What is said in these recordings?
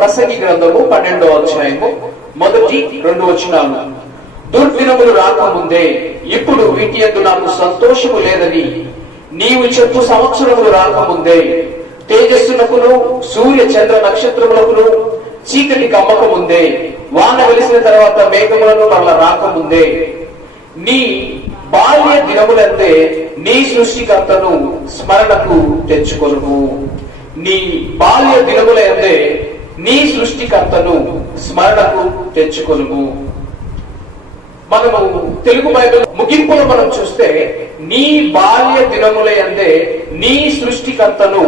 ప్రసంగి గ్రంథము 12వ అధ్యాయము మొదటి 2 వచనాలు. దుర్దినములు రాకముందే ఇప్పుడు వీటి యందు నాకు సంతోషము లేదని నీవు చెప్పు సంవత్సరములు రాకముందే తేజస్సునకును సూర్య చంద్ర నక్షత్రములకును చీకటి కమ్మకముందే వాన వెలిసిన తర్వాత మేఘములను మరల రాకముందే నీ బాల్య దినములందే నీ సృష్టికర్తను స్మరణకు తెచ్చుకొనుము. నీ బాల్య దినములందే నీ సృష్టికర్తను స్మరణకు తెచ్చుకొనుము. మనము తెలుగు బైబిల్ ముగింపులో మనం చూస్తే నీ బాల్య దినములందే నీ సృష్టికర్తను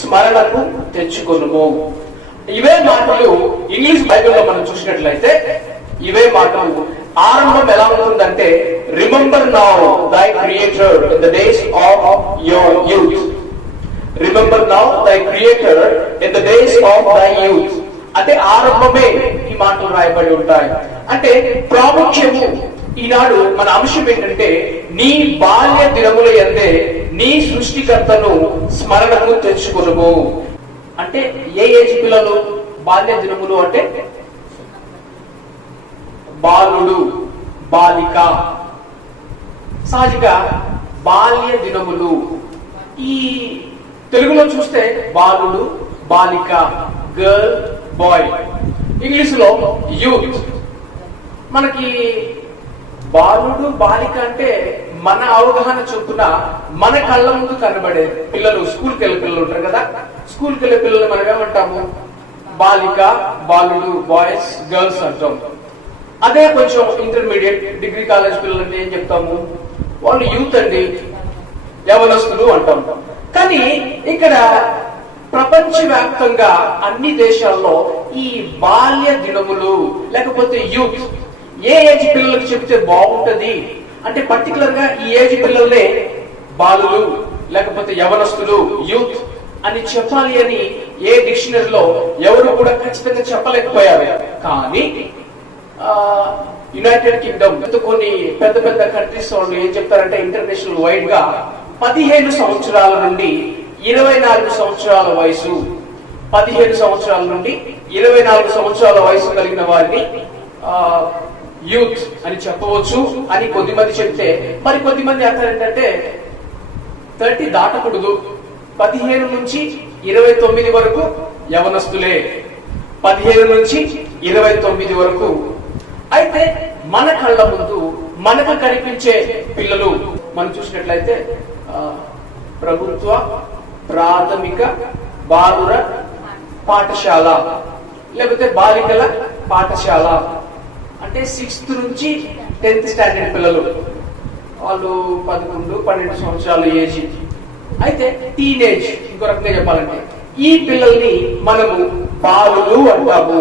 స్మరణకు తెచ్చుకొనుము. ఇవే మాటలు ఇంగ్లీష్ బైబిల్లో మనం చూసినట్లయితే ఇవే మాటలు ఆరంభం ఎలా ఉంటుందంటే remember now thy creator in the days of your youth. Remember now thy creator in the days of thy youth అంటే ఆరంభమే ఈ మాటలు రాయబడి ఉంటాయి. అంటే ప్రాముఖ్యము ఈనాడు మన అంశం ఏంటంటే నీ బాల్య దినముల యందే నీ సృష్టికర్తను స్మరణకు తెచ్చుకొనుము. అంటే ఏ ఏజ్ పిల్లలు బాల్య దినములు అంటే బాలుడు బాలిక. సహజంగా బాల్య దినములు ఈ తెలుగులో చూస్తే బాలుడు బాలిక, గర్ల్ బాయ్. ఇంగ్లీష్ లో యూత్. మనకి బాలుడు బాలిక అంటే మన అవగాహన చొప్పున మన కళ్ళ ముందు కనబడే పిల్లలు, స్కూల్కి వెళ్ళే పిల్లలు ఉంటారు కదా, స్కూల్కి వెళ్ళే పిల్లలు మనం ఏమంటాము? బాలిక, బాలుడు, బాయ్స్, గర్ల్స్ అంటాం. అదే కొంచెం ఇంటర్మీడియట్, డిగ్రీ కాలేజ్ పిల్లలు ఏం చెప్తాము? వాళ్ళు యూత్ అండి, యవనస్తులు అంటాం. కానీ ఇక్కడ ప్రపంచవ్యాప్తంగా అన్ని దేశాల్లో ఈ బాల్య దినములు లేకపోతే యూత్ ఏ ఏజ్ పిల్లలకు చెబితే బాగుంటది అంటే పర్టికులర్ గా ఈ ఏజ్ పిల్లలే బాలులు లేకపోతే యవనస్తులు, యూత్ అని చెప్పాలి అని ఏ డిక్షనరీలో ఎవరు కూడా ఖచ్చితంగా చెప్పలేకపోయారు. కానీ యునైటెడ్ కింగ్డమ్ కొన్ని పెద్ద పెద్ద కంట్రీస్ వాళ్ళు ఏం చెప్తారంటే ఇంటర్నేషనల్ వైడ్ గా 15 సంవత్సరాల నుండి 24 సంవత్సరాల వయసు, 15 సంవత్సరాల నుండి 24 సంవత్సరాల వయసు కలిగిన వారిని యూత్ అని చెప్పవచ్చు అని కొద్దిమంది చెప్తే, మరి కొద్దిమంది అంటారంటే 30 దాటకూడదు, 15 నుంచి 29 వరకు యవనస్తులే, 15 నుంచి 29 వరకు. అయితే మన కళ్ళ ముందు మనకు కనిపించే పిల్లలు మనం చూసినట్లయితే ప్రభుత్వ ప్రాథమిక బాలుర పాఠశాల లేకపోతే బాలికల పాఠశాల అంటే 6th నుంచి 10th స్టాండర్డ్ పిల్లలు, వాళ్ళు 11, 12 సంవత్సరాల ఏజ్. అయితే టీనేజ్, ఇంకో రకంగా చెప్పాలంటే ఈ పిల్లల్ని మనము బాలులు అంటాము.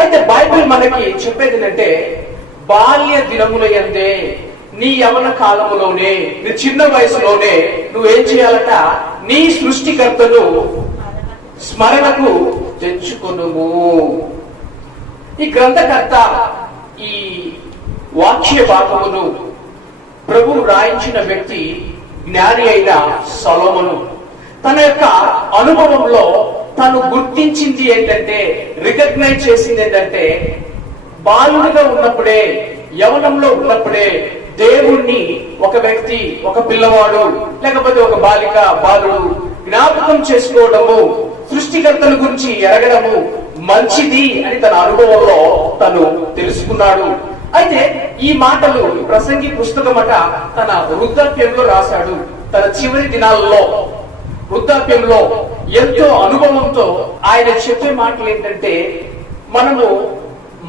అయితే బైబిల్ మనకి చెప్పేది ఏంటంటే బాల్య దినముల యందే నీ యవన కాలములోనే, నీ చిన్న వయసులోనే నువ్వేం చేయాలట? నీ సృష్టికర్తను స్మరణకు తెచ్చుకొనుము. ఈ గ్రంథకర్త ఈ వాక్య భాగమును ప్రభు రాయించిన వ్యక్తి జ్ఞాని అయిన సొలొమోను. తన యొక్క అనుభవంలో తను గుర్తించింది ఏంటంటే, రికగ్నైజ్ చేసింది ఏంటంటే, బాలుడిగా ఉన్నప్పుడే, యవనంలో ఉన్నప్పుడే దేవుణ్ణి ఒక వ్యక్తి, ఒక పిల్లవాడు లేకపోతే ఒక బాలిక, బాలుడు జ్ఞాపకం చేసుకోవడము, సృష్టికర్తల గురించి ఎరగడము మంచిది అని తన అనుభవంలో తను తెలుసుకున్నాడు. అయితే ఈ మాటలు ప్రసంగి పుస్తకమట తన వృద్ధాప్యంలో రాశాడు. తన చివరి దినాలలో వృద్ధాప్యంలో ఎంతో అనుభవంతో ఆయన చెప్పే మాటలు ఏంటంటే, మనము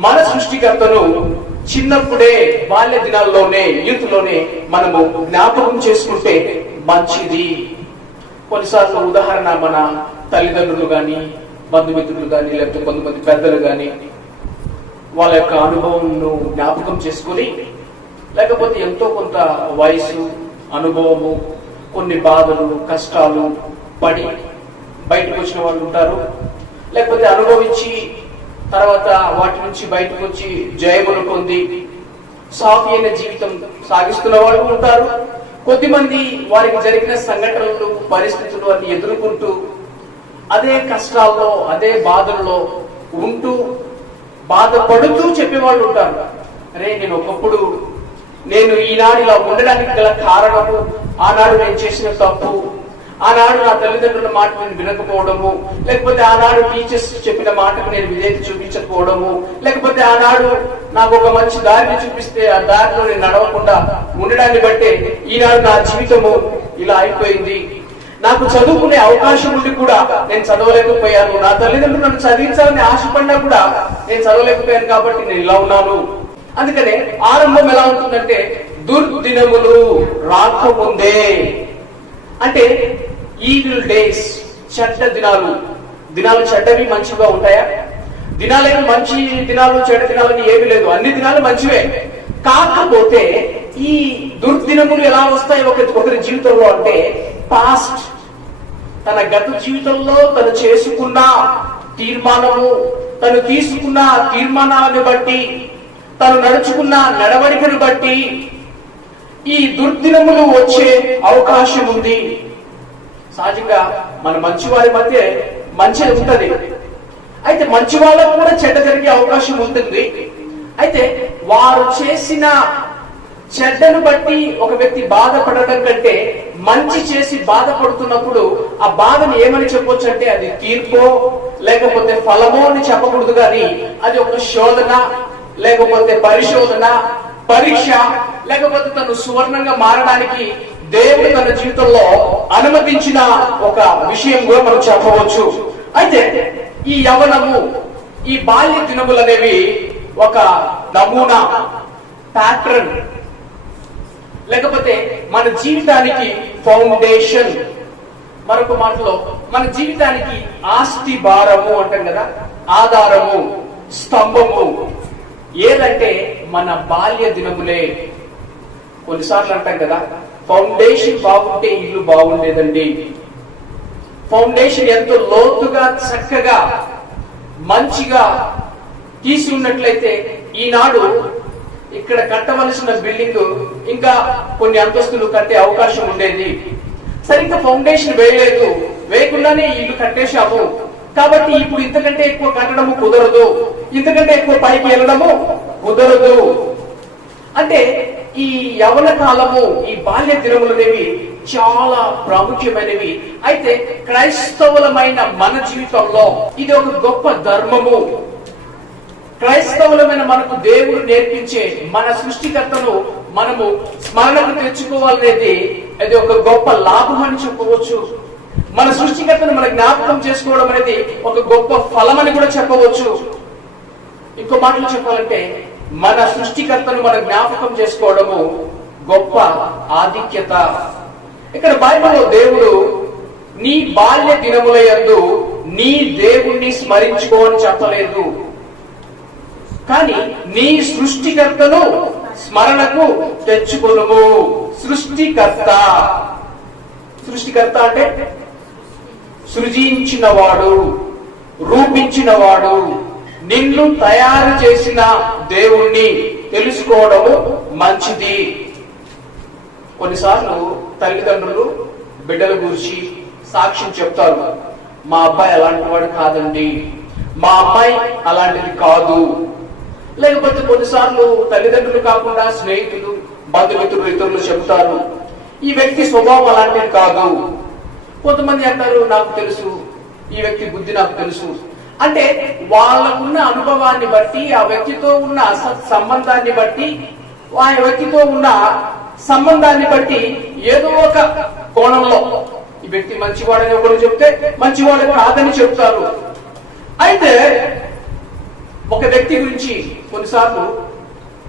మన సృష్టికర్తను చిన్నప్పుడే, బాల్య దినాల్లోనే, యూత్ లోనే మనము జ్ఞాపకం చేసుకుంటే మంచిది. కొన్నిసార్లు ఉదాహరణ మన తల్లిదండ్రులు గాని, బంధుమిత్రులు గాని, లేకపోతే కొంతమంది పెద్దలు గాని వాళ్ళ యొక్క అనుభవంను జ్ఞాపకం చేసుకుని, లేకపోతే ఎంతో కొంత వయసు, అనుభవము, కొన్ని బాధలు, కష్టాలు పడి బయటకు వచ్చిన వాళ్ళు ఉంటారు. లేకపోతే అనుభవించి తర్వాత వాటి నుంచి బయటకు వచ్చి జయమును పొంది సాఫీ అయిన జీవితం సాగిస్తున్న వాళ్ళు ఉంటారు. కొద్దిమంది వారికి జరిగిన సంఘటనలు, పరిస్థితులు అన్ని ఎదుర్కొంటూ అదే కష్టాల్లో, అదే బాధల్లో ఉంటూ బాధపడుతూ చెప్పేవాళ్ళు ఉంటారు. అరే నేను ఈనాడు ఇలా ఉండడానికి గల కారణము ఆనాడు నేను చేసిన తప్పు, ఆనాడు నా తల్లిదండ్రుల మాట నేను వినకపోవడము, లేకపోతే ఆనాడు టీచర్స్ చెప్పిన మాటకు నేను విధేయత చూపించకపోవడము, లేకపోతే ఆనాడు నాకు ఒక మంచి దారిని చూపిస్తే ఆ దారిలో నేను నడవకుండా ఉండడాన్ని బట్టే ఈనాడు నా జీవితము ఇలా అయిపోయింది. నాకు చదువుకునే అవకాశం ఉండి కూడా నేను చదవలేకపోయాను. నా తల్లిదండ్రులు నన్ను చదివించాలని ఆశపడినా కూడా నేను చదవలేకపోయాను కాబట్టి నేను ఇలా ఉన్నాను. అందుకనే ఆరంభం ఎలా ఉంటుందంటే దుర్దినములు రాకముందే, అంటే ఈవిల్ డేస్, చెడ్డ దినాలు. దినాలు చెడ్డవి మంచిగా ఉంటాయా? దినాలేమి మంచి దినాలు చెడ్డ దినాలని ఏమీ లేదు, అన్ని దినాలు మంచివే. కాకపోతే ఈ దుర్దినములు ఎలా వస్తాయి ఒకరి జీవితంలో అంటే, పాస్ట్ తన గత జీవితంలో తను చేసుకున్న తీర్మానము, తను తీసుకున్న తీర్మానాలను బట్టి, తను నడుచుకున్న నడవడికను బట్టి ఈ దుర్దినములు వచ్చే అవకాశం ఉంది. సహజంగా మన మంచివారి మధ్య మంచి ఉంటది, అయితే మంచి వాళ్ళకు కూడా చెడ్డ జరిగే అవకాశం ఉంటుంది. అయితే వారు చేసిన చెడ్డను బట్టి ఒక వ్యక్తి బాధపడటం కంటే మంచి చేసి బాధపడుతున్నప్పుడు ఆ బాధను ఏమని చెప్పొచ్చు అంటే అది తీర్పో లేకపోతే ఫలమో అని చెప్పకూడదు, కానీ అది ఒక శోధన, లేకపోతే పరిశోధన, పరీక్ష, లేకపోతే తను సువర్ణంగా మారడానికి దేవుడు తన జీవితంలో అనుమతించిన ఒక విషయం కూడా మనం చెప్పవచ్చు. అయితే ఈ యవ్వనము, ఈ బాల్య దినములు అనేవి ఒక నమూనా, ప్యాటర్న్, లేకపోతే మన జీవితానికి ఫౌండేషన్. మరొక మాటలో మన జీవితానికి ఆస్తి భారము అంటాం కదా, ఆధారము, స్తంభము ఏదంటే మన బాల్య దినములే. కొన్నిసార్లు అంటాం కదా, ఫౌండేషన్ బాగుంటే ఇల్లు బాగుండేదండి. ఫౌండేషన్ ఎంతో లోతుగా చక్కగా మంచిగా తీసి ఉన్నట్లయితే ఈనాడు ఇక్కడ కట్టవలసిన బిల్డింగ్ ఇంకా కొన్ని అంతస్తులు కట్టే అవకాశం ఉండేది. సరిగ్గా ఫౌండేషన్ వేయలేదు, వేయకుండానే ఇల్లు కట్టేశాము కాబట్టి ఇప్పుడు ఇంతకంటే ఎక్కువ కట్టడము కుదరదు, ఇంతకంటే ఎక్కువ పైకి వెళ్ళడము కుదరదు. అంటే ఈ యవన కాలము, ఈ బాల్య దినములు అనేవి చాలా ప్రాముఖ్యమైనవి. అయితే క్రైస్తవులమైన మన జీవితంలో ఇది ఒక గొప్ప ధర్మము. క్రైస్తవులమైన మనకు దేవుడు నేర్పించే మన సృష్టికర్తను మనము స్మరణకు తెచ్చుకోవాలనేది అది ఒక గొప్ప లాభం అని చెప్పవచ్చు. మన సృష్టికర్తను మన జ్ఞాపకం చేసుకోవడం అనేది ఒక గొప్ప ఫలం అని కూడా చెప్పవచ్చు. ఇంకో మాటలు చెప్పాలంటే మన సృష్టికర్తను మన జ్ఞాపకం చేసుకోవడము గొప్ప ఆధిక్యత. ఇక్కడ బైబిల్లో దేవుడు నీ బాల్య దినముల యందు నీ దేవుణ్ణి స్మరించుకో అని చెప్పలేదు, కానీ నీ సృష్టికర్తను స్మరణకు తెచ్చుకొనుము. సృష్టికర్త, సృష్టికర్త అంటే సృజించినవాడు, రూపించినవాడు, నిన్ను తయారు చేసిన దేవుణ్ణి తెలుసుకోవడము మంచిది. కొన్నిసార్లు తల్లిదండ్రులు బిడ్డల గురించి సాక్ష్యం చెప్తారు, మా అబ్బాయి అలాంటి వాడు కాదండి, మా అమ్మాయి అలాంటిది కాదు. లేకపోతే కొన్నిసార్లు తల్లిదండ్రులు కాకుండా స్నేహితులు, బంధుమిత్రులు, ఇతరులు చెబుతారు, ఈ వ్యక్తి స్వభావం అలాంటిది కాదు. కొంతమంది అంటారు, నాకు తెలుసు, ఈ వ్యక్తి బుద్ధి నాకు తెలుసు. అంటే వాళ్ళకున్న అనుభవాన్ని బట్టి, ఆ వ్యక్తితో ఉన్న సంబంధాన్ని బట్టి, ఆ వ్యక్తితో ఉన్న సంబంధాన్ని బట్టి ఏదో ఒక కోణంలో ఈ వ్యక్తి మంచివాడని ఒకరు చెప్తే మంచివాడు కాదని చెప్తారు. అయితే ఒక వ్యక్తి గురించి కొన్నిసార్లు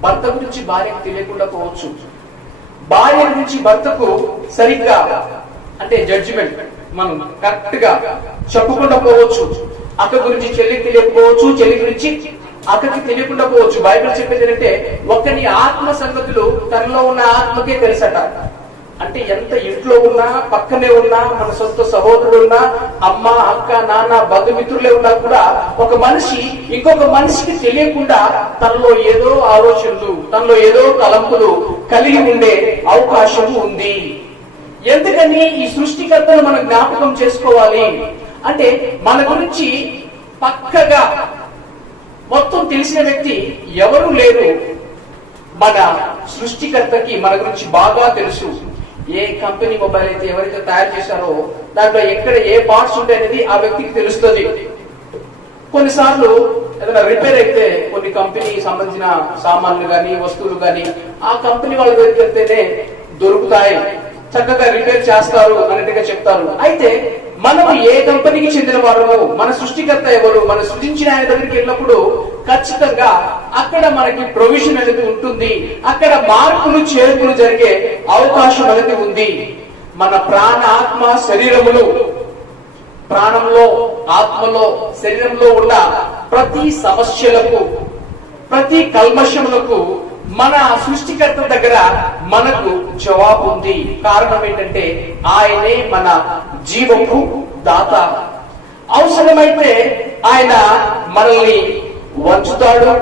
భర్త గురించి భార్యకు తెలియకుండా పోవచ్చు, భార్య గురించి భర్తకు సరిగ్గా అంటే జడ్జిమెంట్ మనం కరెక్ట్ గా చెప్పకుండా పోవచ్చు. అక్క గురించి చెల్లికి తెలియకపోవచ్చు, చెల్లి గురించి అక్కకి తెలియకుండా పోవచ్చు. బైబిల్ చెప్పేది ఏంటంటే ఒక్కని ఆత్మ సంగతులు తనలో ఉన్న ఆత్మకే తెలుసట. అంటే ఎంత ఇంట్లో ఉన్నా, పక్కనే ఉన్నా, మన సొంత సహోదరుడు ఉన్నా, అమ్మ, అక్క, నాన్న, బంధుమిత్రులే ఉన్నా కూడా ఒక మనిషి ఇంకొక మనిషికి తెలియకుండా తనలో ఏదో ఆలోచనలు, తనలో ఏదో తలంపులు కలిగి ఉండే అవకాశం ఉంది. ఎందుకని ఈ సృష్టికర్తను మనం జ్ఞాపకం చేసుకోవాలి అంటే మన గురించి పక్కగా మొత్తం తెలిసిన వ్యక్తి ఎవరు లేరు. మన సృష్టికర్తకి మన గురించి బాగా తెలుసు. ఏ కంపెనీ మొబైల్ అయితే ఎవరైతే తయారు చేశారో దాంట్లో ఎక్కడ ఏ పార్ట్స్ ఉంటాయనేది ఆ వ్యక్తికి తెలుస్తుంది. కొన్నిసార్లు ఏదైనా రిపేర్ అయితే కొన్ని కంపెనీకి సంబంధించిన సామాన్లు గాని వస్తువులు గాని ఆ కంపెనీ వాళ్ళ దగ్గరికి వెళ్తేనే దొరుకుతాయి, చక్కగా రిపేర్ చేస్తారు అన్నట్టుగా చెప్తారు. అయితే మనం ఏ కంపెనీకి చెందిన వారము, మన సృష్టికర్త ఎవరు, మన సృష్టించిన ఆయన దగ్గరికి వెళ్ళినప్పుడు ఖచ్చితంగా అక్కడ మనకి ప్రొవిజన్ అనేది ఉంటుంది. అక్కడ మార్పులు చేర్పులు జరిగే అవకాశం అనేది ఉంది. మన ప్రాణ ఆత్మ శరీరములు, ప్రాణంలో ఆత్మలో శరీరంలో ఉన్న ప్రతి సమస్యలకు ప్రతి కల్మషములకు మన సృష్టికర్త దగ్గర మనకు జవాబు ఉంది. కారణం ఏంటంటే ఆయనే మన జీవపు దాత. అవసరమైతే ఆయన మనల్ని వంచుతాడు,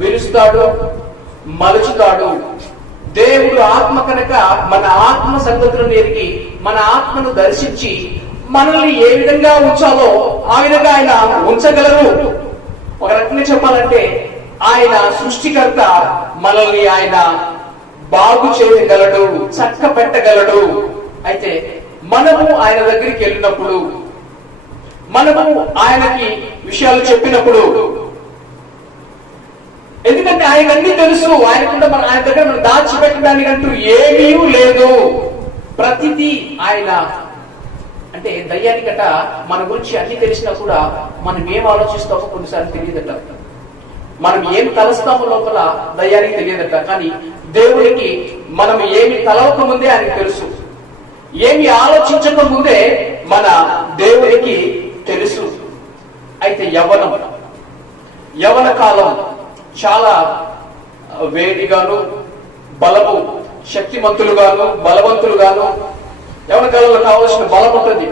విరుస్తాడు, మలుచుతాడు. దేవుడు ఆత్మ కనుక మన ఆత్మ సంగతులను ఎరిగి మన ఆత్మను దర్శించి మనల్ని ఏ విధంగా ఉంచాలో ఆ విధంగా ఆయన ఉంచగలరు. ఒక రకంగా చెప్పాలంటే ఆయన సృష్టికర్త మనల్ని ఆయన బాగు చేయగలడు, చక్క పెట్టగలడు. అయితే మనము ఆయన దగ్గరికి వెళ్ళినప్పుడు, మనము ఆయనకి విషయాలు చెప్పినప్పుడు, ఎందుకంటే ఆయన అన్ని తెలుసు, ఆయనకుండా ఆయన దగ్గర మనం దాచిపెట్టడానికి అంటూ ఏమీ లేదు. ప్రతిదీ ఆయన అంటే దయ్యానికట మన గురించి అన్ని తెలిసినా కూడా మనం ఏం ఆలోచిస్తామో కొన్నిసార్లు తెలియదట. మనం ఏం తలస్తామో లోపల దయ్యానికి తెలియదట. కానీ దేవుడికి మనం ఏమి తలవక ముందే ఆయనకు తెలుసు, ఏమి ఆలోచించక ముందే మన దేవుడికి తెలుసు. అయితే యవన కాలం చాలా వేడిగాను, బలము శక్తిమంతులుగాను, బలవంతులుగాను యవన కాలంలో కావాల్సిన బలం ఉంటుంది.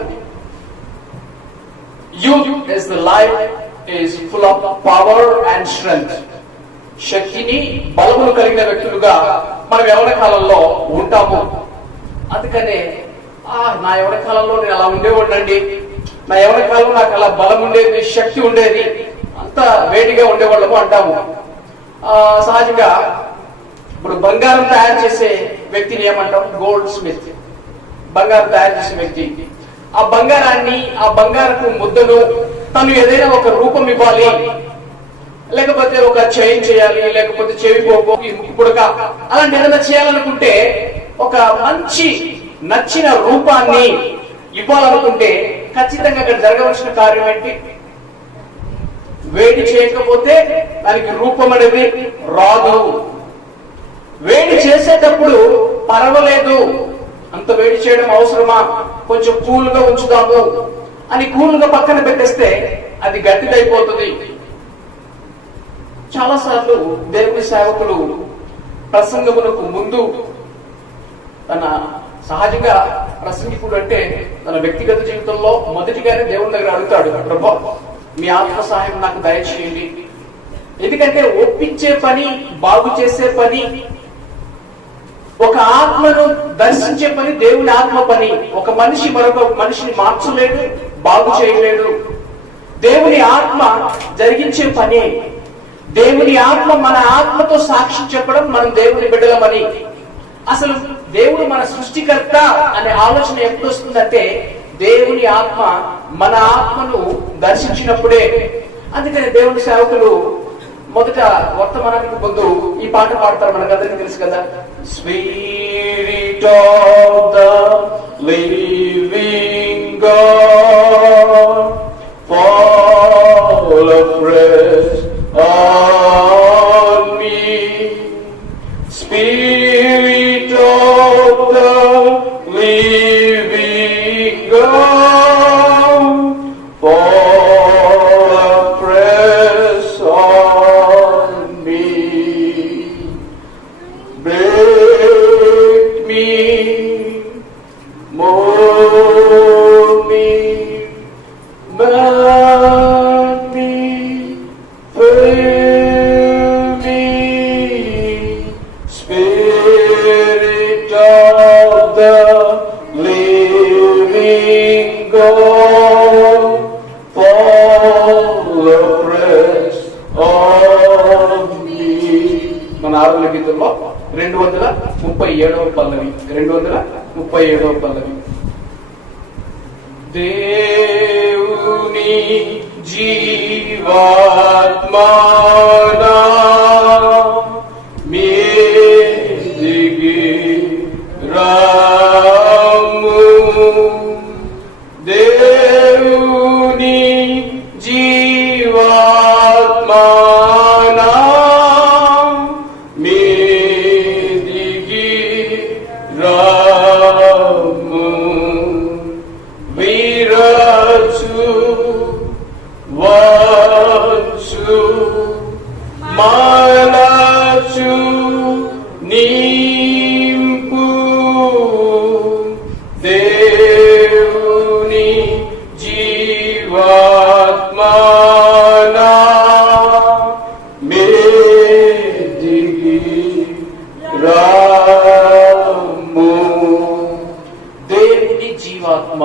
Youth is the life is full of power and strength. శక్తిని బలమును కలిగిన వ్యక్తులుగా మనం యవన కాలంలో ఉంటాము. అందుకనే నా యవన కాలంలో నేను అలా ఉండేవాడినండి, నా యవన కాలంలో నాకు అలా బలం ఉండేది, శక్తి ఉండేది, అంత వేడిగా ఉండేవాళ్ళము అంటాము. సహజంగా ఇప్పుడు బంగారం తయారు చేసే వ్యక్తిని ఏమంటాం? Gold Smith. బంగారం తయారు చేసే వ్యక్తి ఆ బంగారాన్ని, ఆ బంగారపు ముద్దను తను ఏదైనా ఒక రూపం ఇవ్వాలి, లేకపోతే ఒక చైన్ చేయాలి, లేకపోతే చెవి పోపు, ముక్కు పుడక, అలాంటి ఏదైనా చేయాలనుకుంటే ఒక మంచి నచ్చిన రూపాన్ని ఇవ్వాలనుకుంటే ఖచ్చితంగా అక్కడ జరగవలసిన కార్యం ఏంటి? వేడి చేయకపోతే దానికి రూపం అనేది రాదు. వేడి చేసేటప్పుడు పర్వాలేదు, అంత వేడి చేయడం అవసరమా, కొంచెం కూల్గా ఉంచుదాము అని కూల్గా పక్కన పెట్టేస్తే అది గట్టిదైపోతుంది. చాలా సార్లు దేవుని సేవకులు ప్రసంగమునకు ముందు తన సహజంగా ప్రసంగికుడు అంటే తన వ్యక్తిగత జీవితంలో మొదటిగానే దేవుని దగ్గర అడుగుతాడు, ప్రభా మీ ఆత్మ సహాయం నాకు దయచేయండి. ఎందుకంటే ఒప్పించే పని, బాగు చేసే పని, ఒక ఆత్మను దర్శించే పని దేవుని ఆత్మ పని. ఒక మనిషి మరొక మనిషిని మార్చలేడు, బాగు చేయలేడు. దేవుని ఆత్మ జరిగించే పని. దేవుని ఆత్మ మన ఆత్మతో సాక్ష్యం చెప్పడం మనం దేవుని బిడ్డలమని. అసలు దేవుడు మన సృష్టికర్త అనే ఆలోచన ఎప్పుడు వస్తుందంటే దేవుని ఆత్మ మన ఆత్మను దర్శించినప్పుడే. అందుకని దేవుని సేవకులు మొదట వర్తమానానికి ముందు ఈ పాట పాడతారు, మనకందరికీ తెలుసు కదా. Spirit of the living God fall afresh on me. Spirit of the living God fall afresh on me. Break me, mold me, of me. మన ఆరుల గీతంలో 237వ పల్లవి 237వ పల్లవి. దేవుని జీవాత్మనా మీదికి రాము. దేవుని జీవాత్మనా మీదికి రాము. వీరచు వచ్చు మలచు నింపు దేవుని జీవాత్మనా మీదికి రాము. దేవుని జీవాత్మ.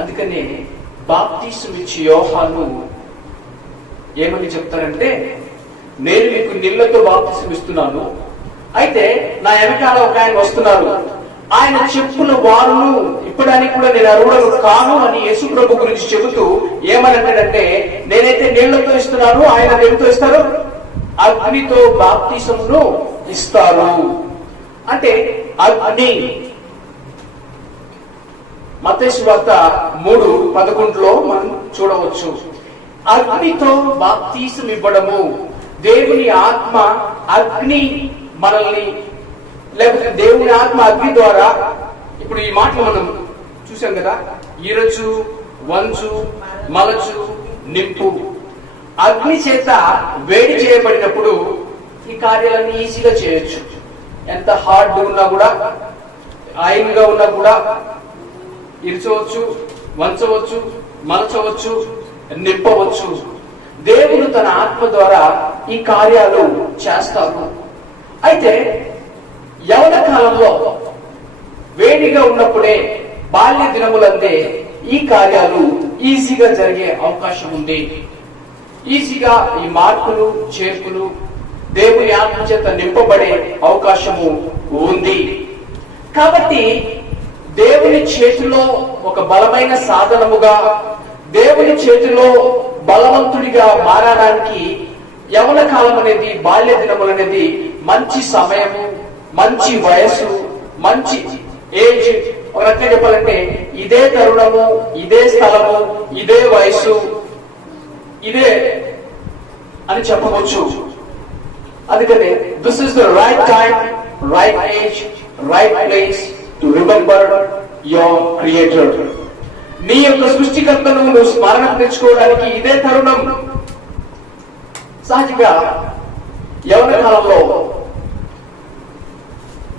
అందుకనే బాప్తిసం ఇచ్చి యోహాను ఏమని చెప్తారంటే, నేను మీకు నీళ్లతో బాప్తిసం ఇస్తున్నాను, అయితే నా వెనకాల ఒక ఆయన వస్తున్నారు, ఆయన చెప్పుల వారును ఇప్పడానికి కూడా నేను అర్హుడను కాను అని యేసు ప్రభు గురించి చెబుతూ ఏమనంటాడంటే, నేనైతే నీళ్లతో ఇస్తున్నాను, ఆయన దేనితో ఇస్తారు? అగ్నితో బాప్తిసమును ఇస్తారు. అంటే అగ్ని. మత్తయి సువార్త 3:11లో మనం చూడవచ్చు. అగ్నితో బాప్తిసం ఇవ్వడము. దేవుని ఆత్మ అగ్ని మనల్ని, లేకపోతే దేవుని ఆత్మ అగ్ని ద్వారా, ఇప్పుడు ఈ మాటలు మనం చూసాం కదా, ఈరచు, వంచు, మలచు, నింపు. అగ్ని చేత వేడి చేయబడినప్పుడు ఈ కార్యాలన్నీ ఈజీగా చేయొచ్చు. ఎంత హార్డ్ ఉన్నా కూడా, ఆయిల్ గా ఉన్నా కూడా ఇరచవచ్చు, వంచవచ్చు, మలచవచ్చు, నింపవచ్చు. దేవుడు తన ఆత్మ ద్వారా ఈ కార్యాలు చేస్తారు. అయితే యవన కాలంలో వేడిగా ఉన్నప్పుడే, బాల్య దినములందే ఈ కార్యాలు ఈజీగా జరిగే అవకాశం ఉంది. ఈజీగా ఈ మార్పులు చేర్పులు దేవుని ఆత్మ చేత నింపబడే అవకాశము ఉంది. కాబట్టి దేవుని చేతిలో ఒక బలమైన సాధనముగా, దేవుని చేతిలో బలవంతుడిగా మారడానికి యవన కాలం అనేది, బాల్య దినములు అనేది మంచి సమయము, మంచి వయస్సు, మంచి ఏజ్. ఒక రకంగా చెప్పాలంటే ఇదే తరుణము, ఇదే స్థలము, ఇదే వయస్సు, ఇదే అని చెప్పవచ్చు. అందుకనే this is the right time, right age, right place to remember your creator. నీ యొక్క సృష్టికర్తను నువ్వు స్మరణకు తెచ్చుకోవడానికి ఇదే తరుణం. సహజంగా యవన కాలంలో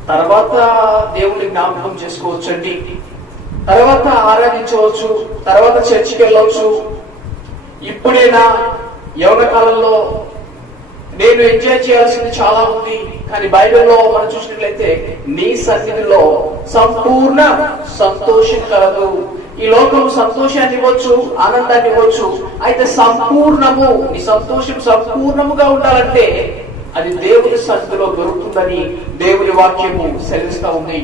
తర్వాత దేవుని జ్ఞాపకం చేసుకోవచ్చండి, తర్వాత ఆరాధించవచ్చు, తర్వాత చర్చికి వెళ్ళవచ్చు. ఇప్పుడైనా యవన కాలంలో నేను ఎంజాయ్ చేయాల్సింది చాలా ఉంది. కానీ బైబిల్లో మనం చూసినట్లయితే నీ సన్నిధిలో సంపూర్ణ సంతోషం కలదు. ఈ లోకం సంతోషాన్ని ఇవ్వచ్చు, ఆనందాన్ని ఇవ్వచ్చు, అయితే సంపూర్ణము, నీ సంతోషం సంపూర్ణముగా ఉండాలంటే అది దేవుని సన్నిధిలో దొరుకుతుందని దేవుని వాక్యము సెలవిస్తా ఉంది.